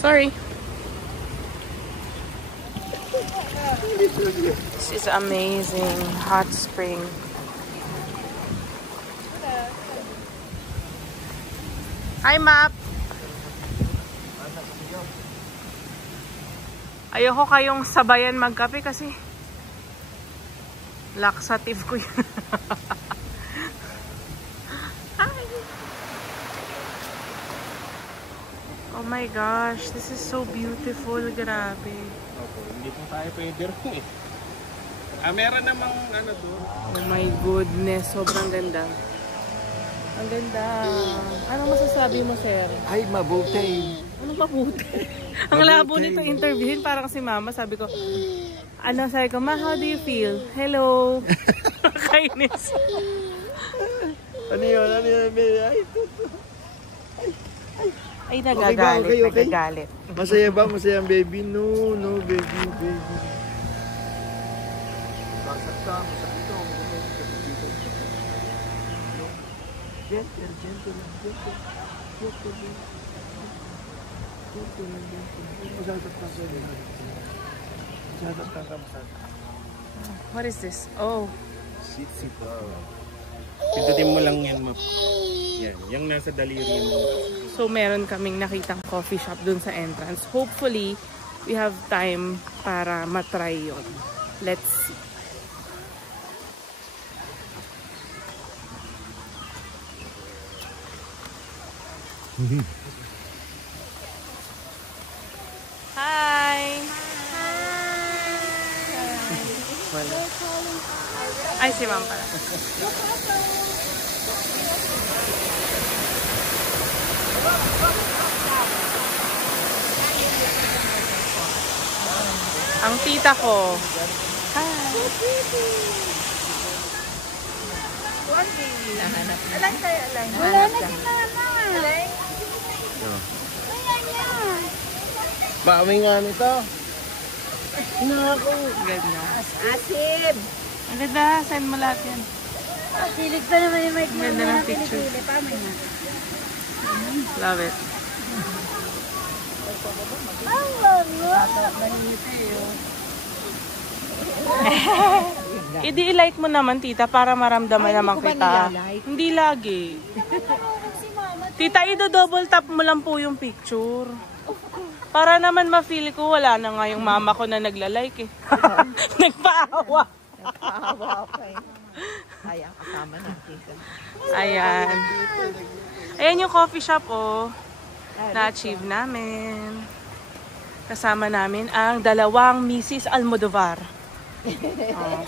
Sorry. This is amazing. Hot spring. Hi, Map. Ayoko kayong sabayan magkape kasi laxative ko yun. Oh my gosh, this is so beautiful. Grabe. Opo, hindi po tayo pwede rin eh. Meron namang ano doon. Oh my goodness, sobrang ganda. Ang ganda. Ano masasabi mo, sir? Ay, mabuti. Anong mabuti? Ang labo nito interviewin, parang si mama. Sabi ko, sabi ko, Ma, how do you feel? Hello. Kainis. Ano yun? Ay, nagagalit. Okay. Nagagalit. Masaya ba? Masaya ang baby? No, baby. Bakit ka? Masakit ito. Gentle. What is this? Oh. Sit. Pindutin mo lang yan, Map. Yan, yung nasa daliri mo. So, meron kaming nakitang coffee shop dun sa entrance. Hopefully, we have time para matry yun. Let's see. Hi! Ay, si Ma'am pala. Ang tita ko. Hi! Alang tayo, alang. Wala na si Mama. Alang? Ayan niya. Bawi nga nito. Hinako. Ganda. Asib. Ang ganda. Send mo lahat yan. Silig pa naman yung mic mo. Ganda ng picture. Love it. Ang lolo. I-like mo naman, tita, para maramdaman naman kita. Hindi lagi. Tita, i-double tap mo lang po yung picture. Para naman ma-feel ko wala na nga yung mama ko na nagla-like eh. Nagpaawa. Nagpaawa ako eh. Ayan, kasama natin. Ayan. Ayan yung coffee shop oh. Na-achieve namin. Kasama namin ang dalawang Mrs. Almodovar. Oh.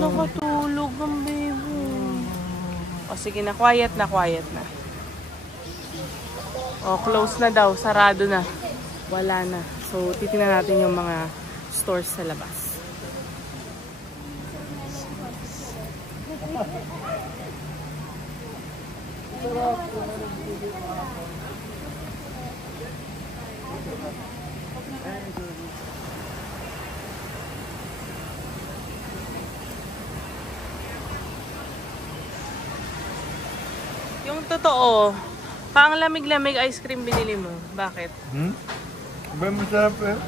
Nakatulog ang baby. O sige na, quiet na. O, close na daw, sarado na. Wala na. So, titingnan natin yung mga stores sa labas. Yung totoo, pang lamig-lamig ice cream binili mo. Bakit? Ba masarap eh?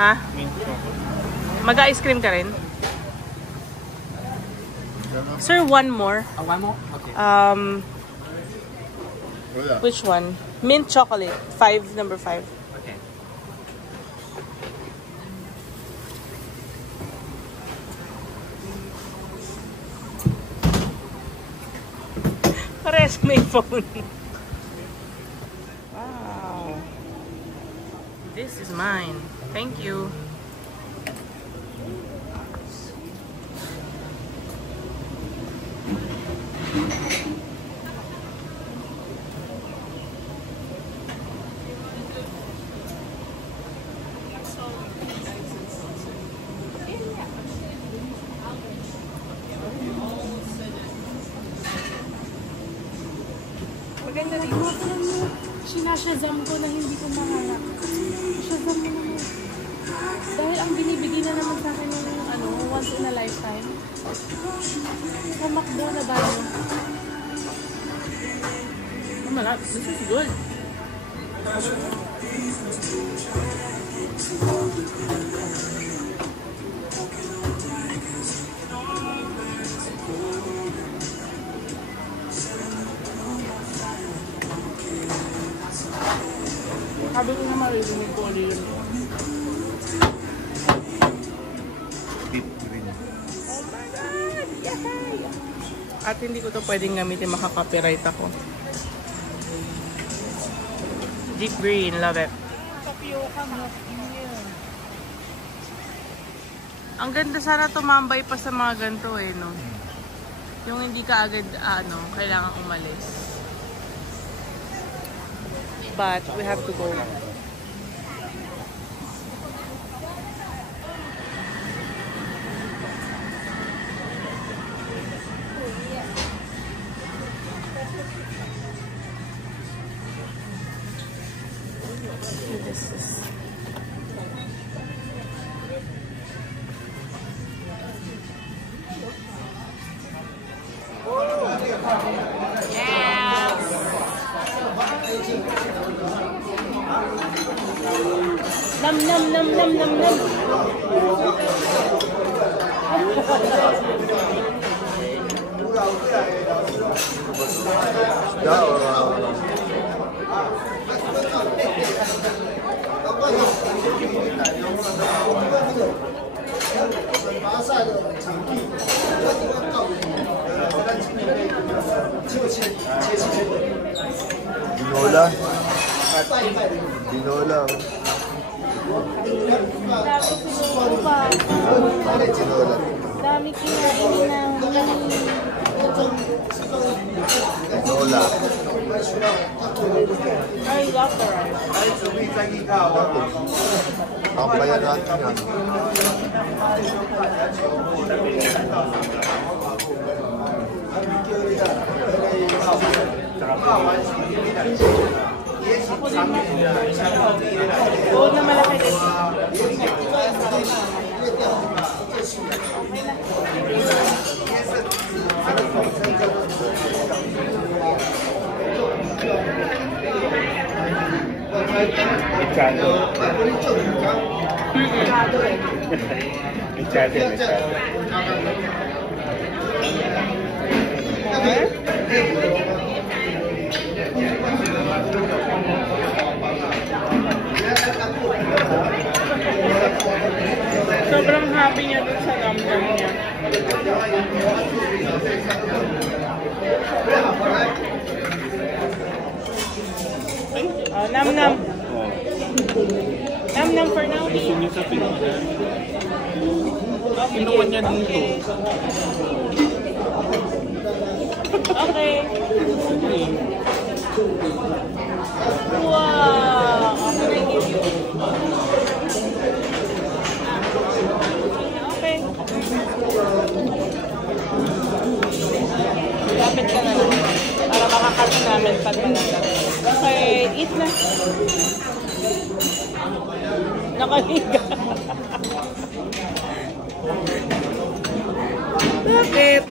Ha? Mint chocolate. Mag-ice cream ka rin? Sir, one more. One more? Okay. Wala. Which one? Mint chocolate. Number 5. Okay. Pares may phone. Wow. This is mine. Thank you. Maganda rin. Sinashazam ko na hindi ko mahanap. Shazam mo naman. Dahil ang binibigay na naman sa akin ng once in a lifetime. Sa McDo na ba yun? Oh my God, this is good. Sabi ko na maririnig ko ulit yun. Deep green. At hindi ko to pwedeng gamitin, makaka-copyright ako. Deep green, love it. Ang ganda, sana tumambay pa sa mga ganito eh, no? Yung hindi ka agad, kailangan umalis. But we have to go. This is Nam nam nam nam nam nam. Dinola. Dinola. Dinola. Dami kinain ng Dinola. I love the rice. Tambayan natin yan. Oo na malaki din. Echado. Echado. Sobrang happy niya dun sa ramdam niya. Nam nam. Nam nam for now. Gusto niya sa Pilipinas. Kinuha niya dito. Okay. Wow. Okay. Lapit ka na lang. Para makakat namin pag malala. Okay, eat na. Nakaliga. Bakit?